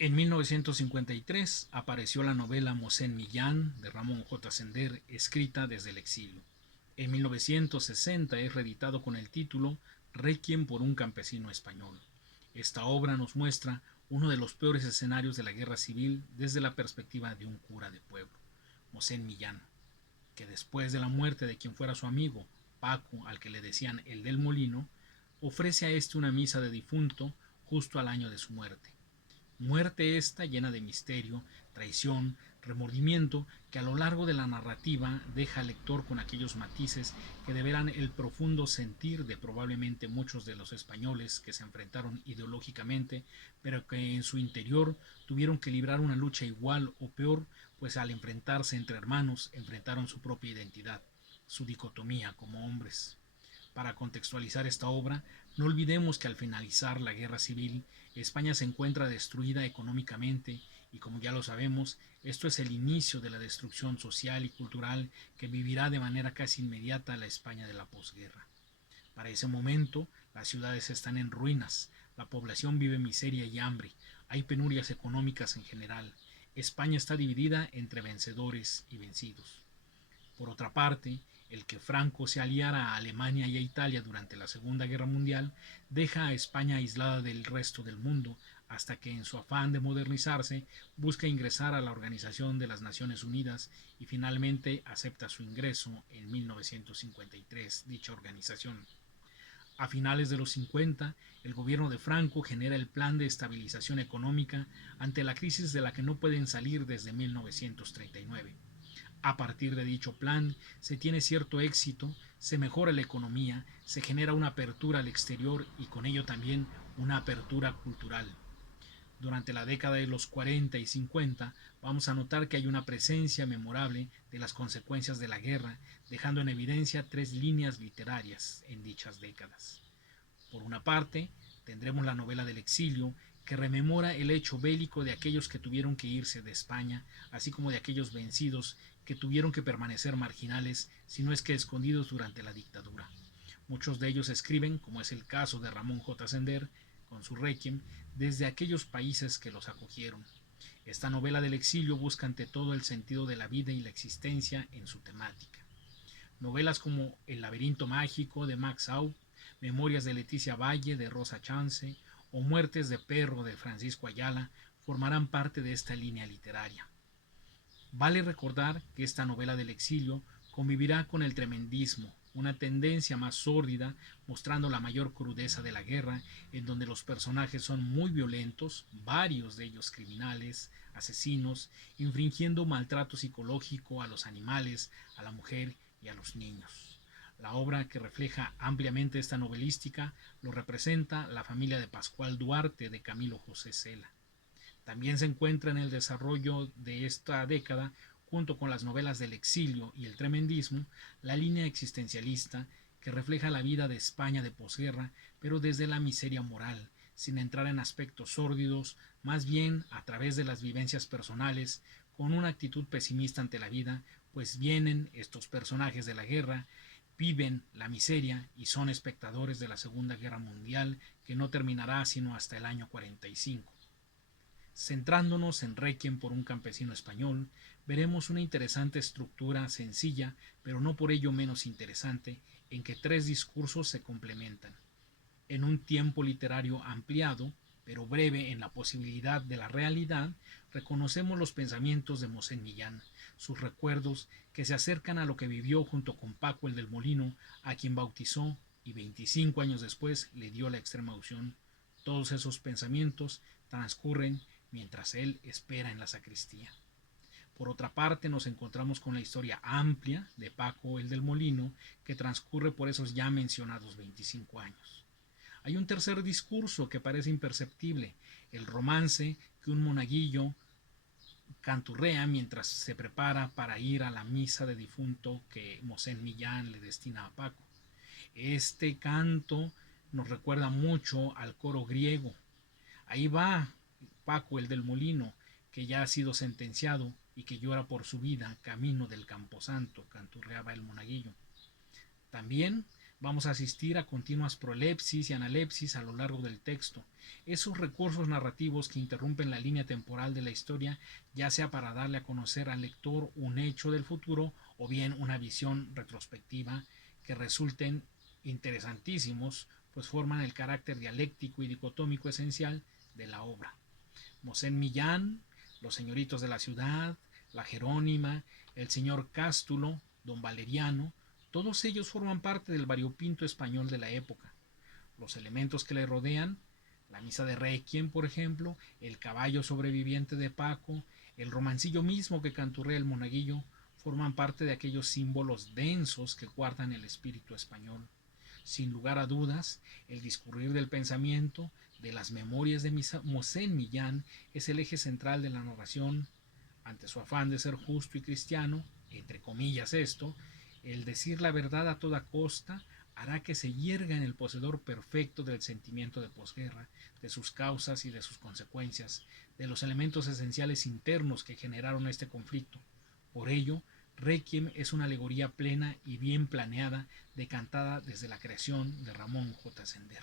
En 1953 apareció la novela Mosén Millán de Ramón J. Sender, escrita desde el exilio. En 1960 es reeditado con el título Requiem por un campesino español. Esta obra nos muestra uno de los peores escenarios de la guerra civil desde la perspectiva de un cura de pueblo, Mosén Millán, que después de la muerte de quien fuera su amigo, Paco, al que le decían el del Molino, ofrece a este una misa de difunto justo al año de su muerte. Muerte esta llena de misterio, traición, remordimiento, que a lo largo de la narrativa deja al lector con aquellos matices que deberán el profundo sentir de probablemente muchos de los españoles que se enfrentaron ideológicamente, pero que en su interior tuvieron que librar una lucha igual o peor, pues al enfrentarse entre hermanos enfrentaron su propia identidad, su dicotomía como hombres. Para contextualizar esta obra, no olvidemos que al finalizar la guerra civil, España se encuentra destruida económicamente y como ya lo sabemos, esto es el inicio de la destrucción social y cultural que vivirá de manera casi inmediata la España de la posguerra. Para ese momento, las ciudades están en ruinas, la población vive miseria y hambre, hay penurias económicas en general, España está dividida entre vencedores y vencidos. Por otra parte, el que Franco se aliara a Alemania y a Italia durante la Segunda Guerra Mundial deja a España aislada del resto del mundo hasta que en su afán de modernizarse busca ingresar a la Organización de las Naciones Unidas y finalmente acepta su ingreso en 1953 dicha organización. A finales de los 50, el gobierno de Franco genera el Plan de Estabilización Económica ante la crisis de la que no pueden salir desde 1939. A partir de dicho plan se tiene cierto éxito, se mejora la economía, se genera una apertura al exterior y con ello también una apertura cultural. Durante la década de los 40 y 50 vamos a notar que hay una presencia memorable de las consecuencias de la guerra, dejando en evidencia tres líneas literarias en dichas décadas. Por una parte, tendremos la novela del exilio, que rememora el hecho bélico de aquellos que tuvieron que irse de España, así como de aquellos vencidos que tuvieron que permanecer marginales, si no es que escondidos durante la dictadura. Muchos de ellos escriben, como es el caso de Ramón J. Sender, con su Requiem, desde aquellos países que los acogieron. Esta novela del exilio busca ante todo el sentido de la vida y la existencia en su temática. Novelas como El laberinto mágico de Max Aub, Memorias de Leticia Valle de Rosa Chance o Muertes de perro de Francisco Ayala formarán parte de esta línea literaria. Vale recordar que esta novela del exilio convivirá con el tremendismo, una tendencia más sórdida mostrando la mayor crudeza de la guerra, en donde los personajes son muy violentos, varios de ellos criminales, asesinos, infringiendo maltrato psicológico a los animales, a la mujer y a los niños. La obra que refleja ampliamente esta novelística lo representa la familia de Pascual Duarte de Camilo José Cela. También se encuentra en el desarrollo de esta década, junto con las novelas del exilio y el tremendismo, la línea existencialista que refleja la vida de España de posguerra, pero desde la miseria moral, sin entrar en aspectos sórdidos, más bien a través de las vivencias personales, con una actitud pesimista ante la vida, pues vienen estos personajes de la guerra, viven la miseria y son espectadores de la Segunda Guerra Mundial, que no terminará sino hasta el año 45. Centrándonos en Requiem por un campesino español, veremos una interesante estructura sencilla, pero no por ello menos interesante, en que tres discursos se complementan. En un tiempo literario ampliado, pero breve en la posibilidad de la realidad, reconocemos los pensamientos de Mosén Millán, sus recuerdos que se acercan a lo que vivió junto con Paco el del Molino, a quien bautizó y 25 años después le dio la extrema unción. Todos esos pensamientos transcurren mientras él espera en la sacristía. Por otra parte, nos encontramos con la historia amplia de Paco el del Molino, que transcurre por esos ya mencionados 25 años. Hay un tercer discurso que parece imperceptible, el romance que un monaguillo canturrea mientras se prepara para ir a la misa de difunto que Mosén Millán le destina a Paco. Este canto nos recuerda mucho al coro griego. Ahí va Paco el del Molino, que ya ha sido sentenciado y que llora por su vida camino del camposanto, canturreaba el monaguillo. También Vamos a asistir a continuas prolepsis y analepsis a lo largo del texto, esos recursos narrativos que interrumpen la línea temporal de la historia, ya sea para darle a conocer al lector un hecho del futuro o bien una visión retrospectiva, que resulten interesantísimos, pues forman el carácter dialéctico y dicotómico esencial de la obra. Mosén Millán, los señoritos de la ciudad, la Jerónima, el señor Cástulo, don Valeriano, todos ellos forman parte del variopinto español de la época. Los elementos que le rodean, la misa de Requiem, por ejemplo, el caballo sobreviviente de Paco, el romancillo mismo que canturrea el monaguillo, forman parte de aquellos símbolos densos que guardan el espíritu español. Sin lugar a dudas, el discurrir del pensamiento, de las memorias de Mosén Millán, es el eje central de la narración. Ante su afán de ser justo y cristiano, entre comillas esto, el decir la verdad a toda costa hará que se hierga en el poseedor perfecto del sentimiento de posguerra, de sus causas y de sus consecuencias, de los elementos esenciales internos que generaron este conflicto. Por ello, Requiem es una alegoría plena y bien planeada, decantada desde la creación de Ramón J. Sender.